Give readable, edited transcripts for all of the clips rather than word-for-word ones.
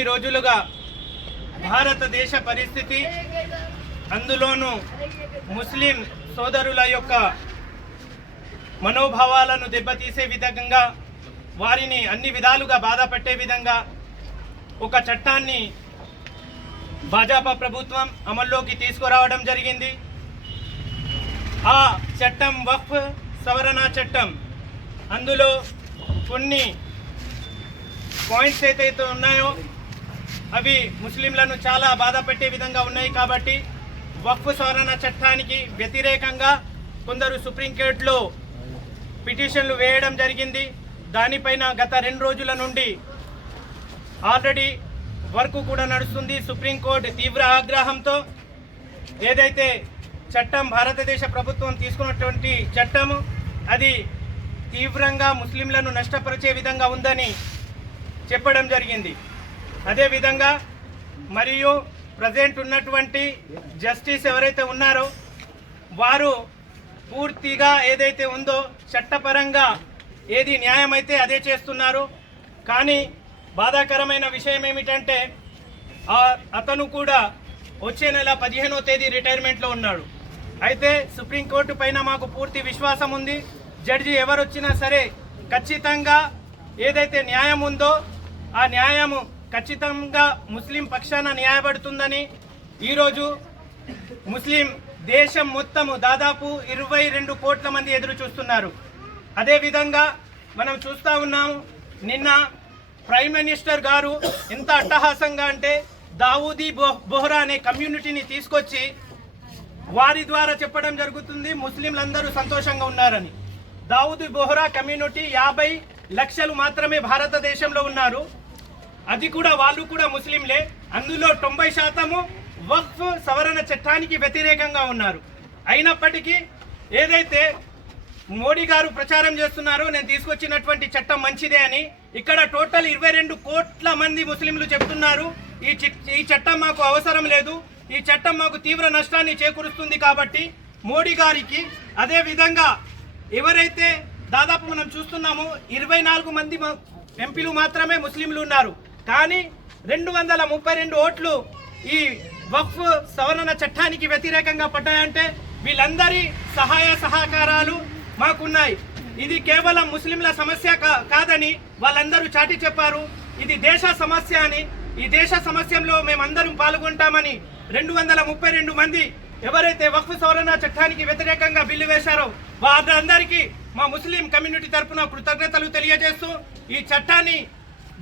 కొన్ని రోజులుగా భారతదేశ పరిస్థితి, అందులోనూ ముస్లిం సోదరుల యొక్క మనోభావాలను దెబ్బతీసే విధంగా, వారిని అన్ని విధాలుగా బాధపెట్టే విధంగా ఒక చట్టాన్ని భాజపా ప్రభుత్వం అమల్లోకి తీసుకురావడం జరిగింది. ఆ చట్టం వక్ఫ్ సవరణ చట్టం. అందులో కొన్ని పాయింట్స్ ఏదైతే ఉన్నాయో అవి ముస్లింలను చాలా బాధ పెట్టే విధంగా ఉన్నాయి. కాబట్టి వక్ఫ్ సవరణ చట్టానికి వ్యతిరేకంగా కొందరు సుప్రీంకోర్టులో పిటిషన్లు వేయడం జరిగింది. దానిపైన గత 2 రోజుల నుండి ఆల్రెడీ వర్క్ కూడా నడుస్తుంది. సుప్రీంకోర్టు తీవ్ర ఆగ్రహంతో ఏదైతే చట్టం భారతదేశ ప్రభుత్వం తీసుకున్నటువంటి చట్టము అది తీవ్రంగా ముస్లింలను నష్టపరిచే విధంగా ఉందని చెప్పడం జరిగింది. అదేవిధంగా మరియు ప్రజెంట్ ఉన్నటువంటి జస్టిస్ ఎవరైతే ఉన్నారో వారు పూర్తిగా ఏదైతే ఉందో చట్టపరంగా ఏది న్యాయమైతే అదే చేస్తున్నారు. కానీ బాధాకరమైన విషయం ఏమిటంటే అతను కూడా వచ్చే నెల 15వ తేదీ రిటైర్మెంట్లో ఉన్నాడు. అయితే సుప్రీంకోర్టు పైన మాకు పూర్తి విశ్వాసం ఉంది. జడ్జి ఎవరు వచ్చినా సరే ఖచ్చితంగా ఏదైతే న్యాయం ఉందో ఆ న్యాయము ఖచ్చితంగా ముస్లిం పక్షాన న్యాయపడుతుందని ఈరోజు ముస్లిం దేశం మొత్తము దాదాపు 22 కోట్ల మంది ఎదురు చూస్తున్నారు. అదేవిధంగా మనం చూస్తూ ఉన్నాము, నిన్న ప్రైమ్ మినిస్టర్ గారు ఎంత అట్టహాసంగా అంటే దావూదీ బోహ్రా అనే కమ్యూనిటీని తీసుకొచ్చి వారి ద్వారా చెప్పడం జరుగుతుంది ముస్లింలందరూ సంతోషంగా ఉన్నారని. దావూదీ బోహ్రా కమ్యూనిటీ 50 లక్షలు మాత్రమే భారతదేశంలో ఉన్నారు. అది కూడా వాళ్ళు కూడా ముస్లింలే. అందులో 90% వక్ఫ్ సవరణ చట్టానికి వ్యతిరేకంగా ఉన్నారు. అయినప్పటికీ ఏదైతే మోడీ గారు ప్రచారం చేస్తున్నారో నేను తీసుకొచ్చినటువంటి చట్టం మంచిదే అని, ఇక్కడ టోటల్ 22 కోట్ల మంది ముస్లింలు చెప్తున్నారు ఈ చట్టం మాకు అవసరం లేదు, ఈ చట్టం మాకు తీవ్ర నష్టాన్ని చేకూరుస్తుంది. కాబట్టి మోడీ గారికి, అదేవిధంగా ఎవరైతే దాదాపు మనం చూస్తున్నాము 24 మంది ఎంపీలు మాత్రమే ముస్లింలు ఉన్నారు. కానీ 232 ఓట్లు ఈ వక్ఫ్ సవరణ చట్టానికి వ్యతిరేకంగా పడ్డాయంటే వీళ్ళందరి సహాయ సహకారాలు మాకున్నాయి. ఇది కేవలం ముస్లింల సమస్య కాదని వాళ్ళందరూ చాటి చెప్పారు. ఇది దేశ సమస్య అని, ఈ దేశ సమస్యలో మేమందరం పాల్గొంటామని 232 మంది ఎవరైతే వక్ఫ్ సవరణ చట్టానికి వ్యతిరేకంగా బిల్లు వేశారో వారందరికీ మా ముస్లిం కమ్యూనిటీ తరఫున కృతజ్ఞతలు తెలియజేస్తూ ఈ చట్టాన్ని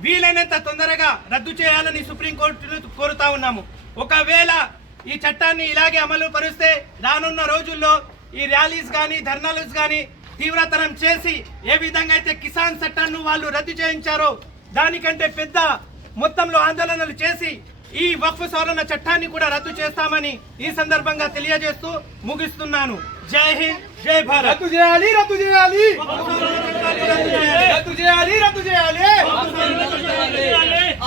వీలైనంత తొందరగా రద్దు చేయాలని సుప్రీంకోర్టును కోరుతా ఉన్నాము. ఒకవేళ ఈ చట్టాన్ని ఇలాగే అమలు పరిస్తే రానున్న రోజుల్లో ఈ ర్యాలీస్ కానీ ధర్నాలు కానీ తీవ్రతరం చేసి ఏ విధంగా అయితే కిసాన్ చట్టాన్ని వాళ్ళు రద్దు చేయించారో దానికంటే పెద్ద మొత్తంలో ఆందోళనలు చేసి ఈ వక్ఫ్ సవరణ చట్టాన్ని కూడా రద్దు చేస్తామని ఈ సందర్భంగా తెలియజేస్తూ ముగిస్తున్నాను. జై హింద్, జై భారత్. రద్దు చేయాలి, రద్దు చేయాలి, రద్దు చేయాలి, రద్దు చేయాలి.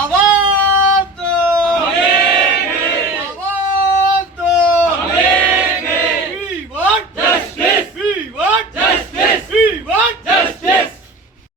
ఆవాజ్